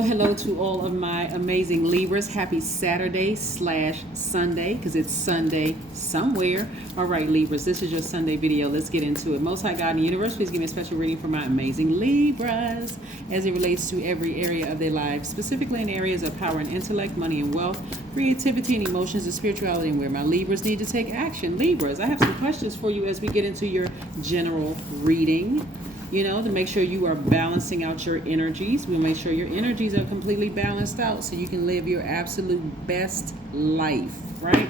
Hello to all of my amazing Libras. Happy Saturday/Sunday, because it's Sunday somewhere. All right, Libras, this is your Sunday video. Let's get into it. Most High God in the universe, please give me a special reading for my amazing Libras as it relates to every area of their life, specifically in areas of power and intellect, money and wealth, creativity and emotions, and spirituality, and where my Libras need to take action. Libras, I have some questions for you as we get into your general reading. You know, to make sure you are balancing out your energies. We'll make sure your energies are completely balanced out so you can live your absolute best life, right?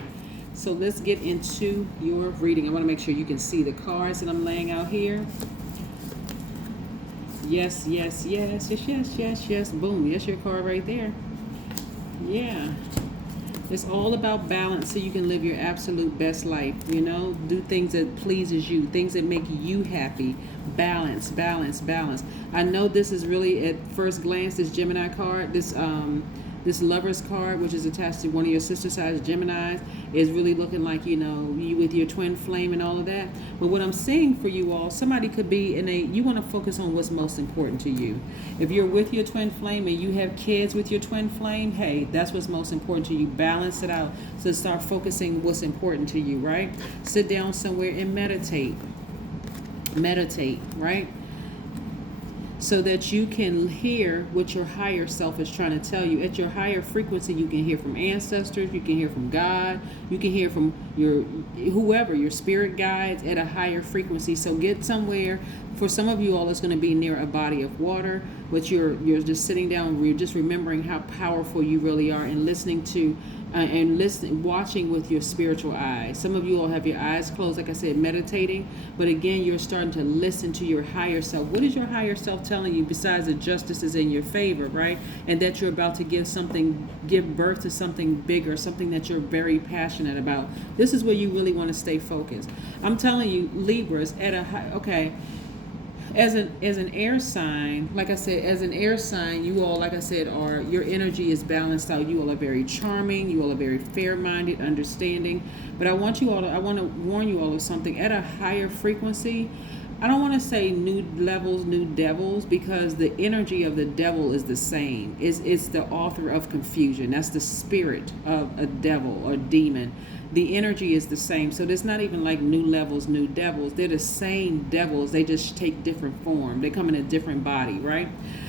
So let's get into your reading. I want to make sure you can see the cards that I'm laying out here. Yes. Boom, that's your card right there. Yeah. It's all about balance so you can live your absolute best life, you know, do things that pleases you, things that make you happy. Balance. I know this is really, at first glance, this Gemini card, this Lover's card, which is attached to one of your sister size Geminis, is really looking like, you know, you with your twin flame and all of that. But what I'm saying for you all, somebody could be you want to focus on what's most important to you. If you're with your twin flame and you have kids with your twin flame, hey, that's what's most important to you. Balance it out. So start focusing what's important to you, right? Sit down somewhere and meditate, right? So that you can hear what your higher self is trying to tell you. At your higher frequency, you can hear from ancestors, you can hear from God, you can hear from your spirit guides at a higher frequency. So get somewhere. For some of you all, it's going to be near a body of water, but you're just sitting down, you're just remembering how powerful you really are, and listening to watching with your spiritual eyes. Some of you all have your eyes closed, like I said, meditating, but again, you're starting to listen to your higher self. What is your higher self telling you besides that justice is in your favor, right? And that you're about to give birth to something bigger, something that you're very passionate about. This is where you really want to stay focused. I'm telling you, Libras, as an air sign, like I said, you all, like I said, your energy is balanced out. You all are very charming. You all are very fair-minded, understanding. But I want to warn you all of something. At a higher frequency, I don't want to say new levels, new devils, because the energy of the devil is the same. It's the author of confusion. That's the spirit of a devil or demon. The energy is the same. So there's not even like new levels, new devils. They're the same devils. They just take different form. They come in a different body, right?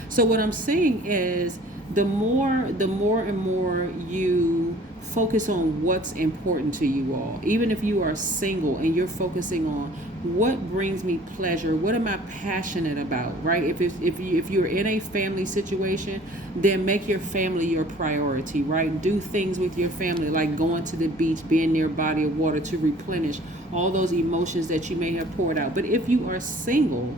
So what I'm saying is the more and more you focus on what's important to you all, even if you are single and you're focusing on what brings me pleasure, what am I passionate about, right? If you're in a family situation, then make your family your priority, right? Do things with your family like going to the beach, being near a body of water to replenish all those emotions that you may have poured out. But if you are single,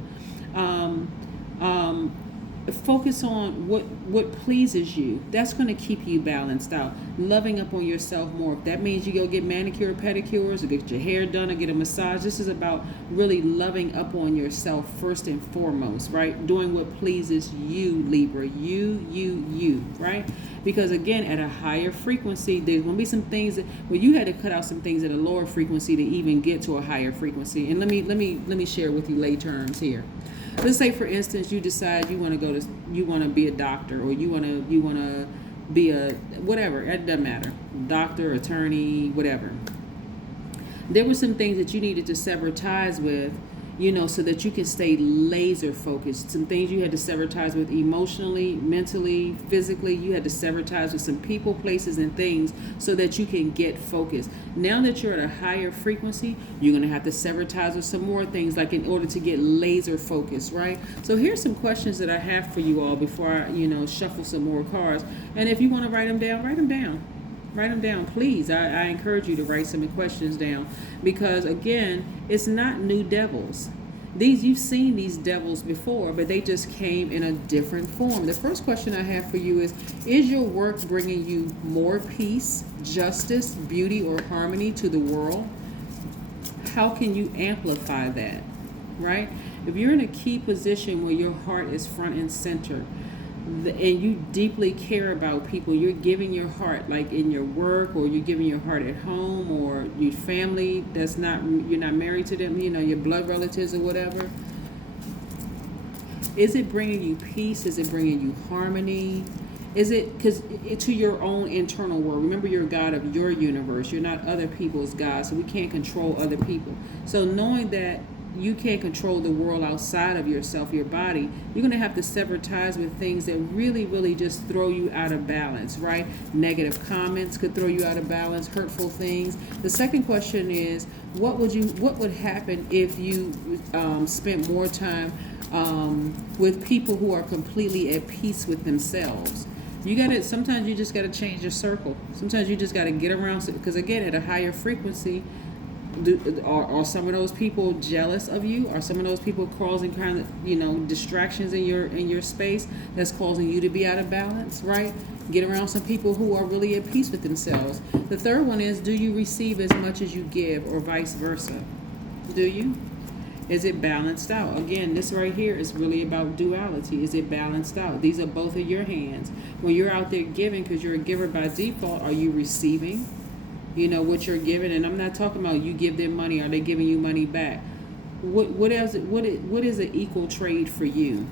focus on what pleases you. That's going to keep you balanced out. Loving up on yourself more. If that means you go get manicure, pedicures, or get your hair done, or get a massage, this is about really loving up on yourself first and foremost, right? Doing what pleases you, Libra. You, right? Because again, at a higher frequency, there's going to be some things you had to cut out some things at a lower frequency to even get to a higher frequency. And let me share with you lay terms here. Let's say, for instance, you decide you want to be a doctor, or you want to be a whatever. It doesn't matter, doctor, attorney, whatever. There were some things that you needed to sever ties with, you know, so that you can stay laser focused. Some things you had to sever ties with emotionally, mentally, physically. You had to sever ties with some people, places, and things so that you can get focused. Now that you're at a higher frequency, you're going to have to sever ties with some more things, like in order to get laser focused, right? So here's some questions that I have for you all before I, shuffle some more cards. And if you want to write them down, write them down. Write them down, please. I encourage you to write some questions down, because again, it's not new devils. You've seen these devils before, but they just came in a different form. The first question I have for you is your work bringing you more peace, justice, beauty, or harmony to the world? How can you amplify that, right? If you're in a key position where your heart is front and center, and you deeply care about people, you're giving your heart, like in your work, or you're giving your heart at home, or your family you're not married to them, your blood relatives or whatever. Is it bringing you peace? Is it bringing you harmony? Is it because to your own internal world? Remember, you're a God of your universe. You're not other people's God, so we can't control other people. So knowing that you can't control the world outside of yourself, your body, you're going to have to sever ties with things that really, really just throw you out of balance, right? Negative comments could throw you out of balance, hurtful things. The second question is, what would happen if you spent more time with people who are completely at peace with themselves? Sometimes you just gotta change your circle. Sometimes you just gotta get around, because again, at a higher frequency, are some of those people jealous of you? Are some of those people causing kind of distractions in your space that's causing you to be out of balance, right? Get around some people who are really at peace with themselves. The third one is, do you receive as much as you give, or vice versa? Do you? Is it balanced out? Again, this right here is really about duality. Is it balanced out? These are both of your hands. When you're out there giving, because you're a giver by default, are you receiving what you're giving? And I'm not talking about you give them money, are they giving you money back? What is an equal trade for you?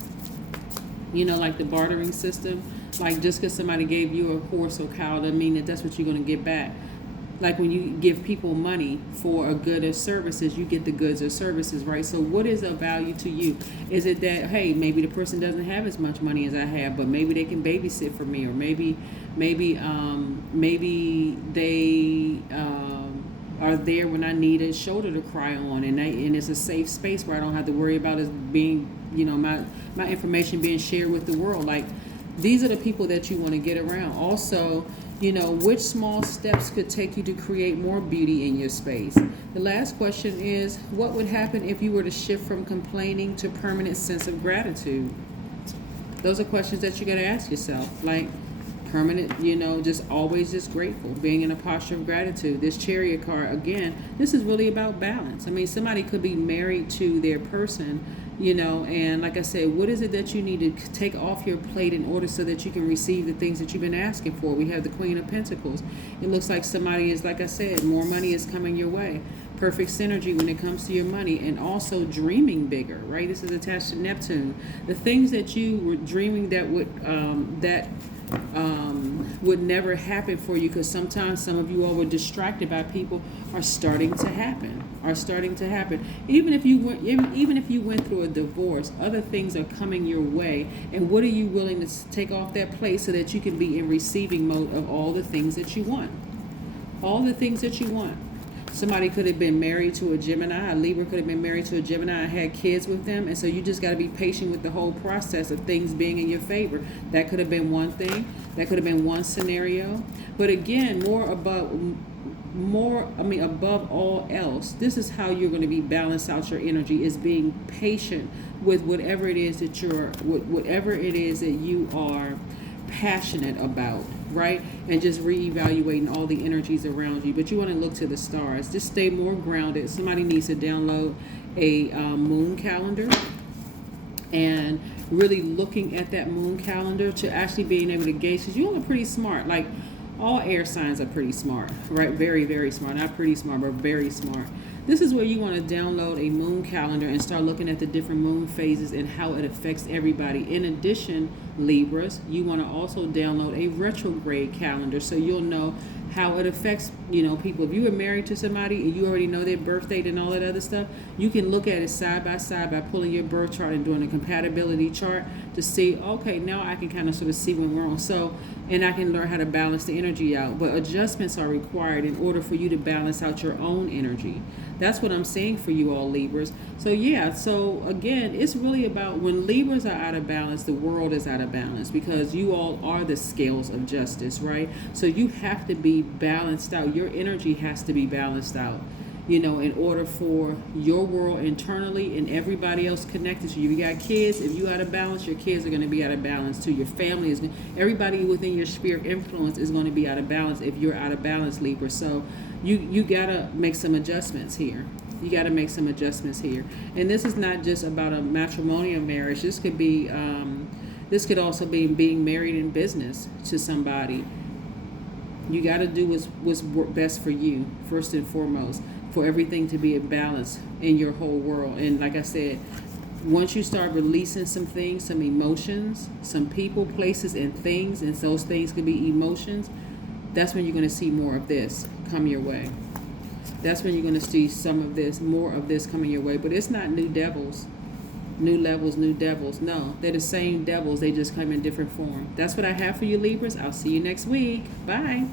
Like the bartering system. Like, just because somebody gave you a horse or cow doesn't mean that that's what you're going to get back. Like when you give people money for a good or services, you get the goods or services, right? So what is of value to you? Is it that, hey, maybe the person doesn't have as much money as I have, but maybe they can babysit for me, or maybe they are there when I need a shoulder to cry on, and it's a safe space where I don't have to worry about it being, my information being shared with the world. Like, these are the people that you want to get around. Also, which small steps could take you to create more beauty in your space? The last question is, what would happen if you were to shift from complaining to permanent sense of gratitude? Those are questions that you got to ask yourself. Like, permanent, just always just grateful, being in a posture of gratitude. This Chariot card, again, this is really about balance. I mean, somebody could be married to their person, and like I said, what is it that you need to take off your plate in order so that you can receive the things that you've been asking for? We have the Queen of Pentacles. It looks like somebody is, like I said, more money is coming your way. Perfect synergy when it comes to your money, and also dreaming bigger, right? This is attached to Neptune. The things that you were dreaming that would never happen for you, because sometimes some of you all were distracted by people, are starting to happen. Even if you went through a divorce, other things are coming your way, and what are you willing to take off that plate so that you can be in receiving mode of all the things that you want? Somebody could have been married to a Gemini. A Libra could have been married to a Gemini and had kids with them. And so you just got to be patient with the whole process of things being in your favor. That could have been one thing. That could have been one scenario. But again, above all else, this is how you're going to be balance out your energy, is being patient with whatever it is that you are passionate about, right? And just reevaluating all the energies around you. But you want to look to the stars. Just stay more grounded. Somebody needs to download a moon calendar, and really looking at that moon calendar to actually being able to gauge, because you all are pretty smart. Like, all air signs are pretty smart, right? Very, very smart. Not pretty smart, but very smart. This is where you want to download a moon calendar and start looking at the different moon phases and how it affects everybody. In addition, Libras, you want to also download a retrograde calendar so you'll know how it affects, people. If you were married to somebody and you already know their birth date and all that other stuff, you can look at it side by side by pulling your birth chart and doing a compatibility chart to see, okay, now I can kind of sort of see when we're on. So, and I can learn how to balance the energy out. But adjustments are required in order for you to balance out your own energy. That's what I'm saying for you all, Libras. So yeah, so again, it's really about when Libras are out of balance, the world is out of balance, because you all are the scales of justice, right? So you have to be balanced out. Your energy has to be balanced out, in order for your world internally and everybody else connected to you. You got kids. If you out of balance, your kids are going to be out of balance too. Your family is, everybody within your sphere of influence is going to be out of balance if you're out of balance, Libra. So you got to make some adjustments here. And this is not just about a matrimonial marriage. This could be, this could also be being married in business to somebody. You got to do what's best for you, first and foremost, for everything to be in balance in your whole world. And like I said, Once you start releasing some things, some emotions, some people, places, and things, and those things could be emotions, that's when you're going to see more of this come your way. That's when you're going to see some of this, more of this coming your way. But it's not new devils, new levels, new devils. No, they're the same devils. They just come in different form. That's what I have for you, Libras. I'll see you next week. Bye.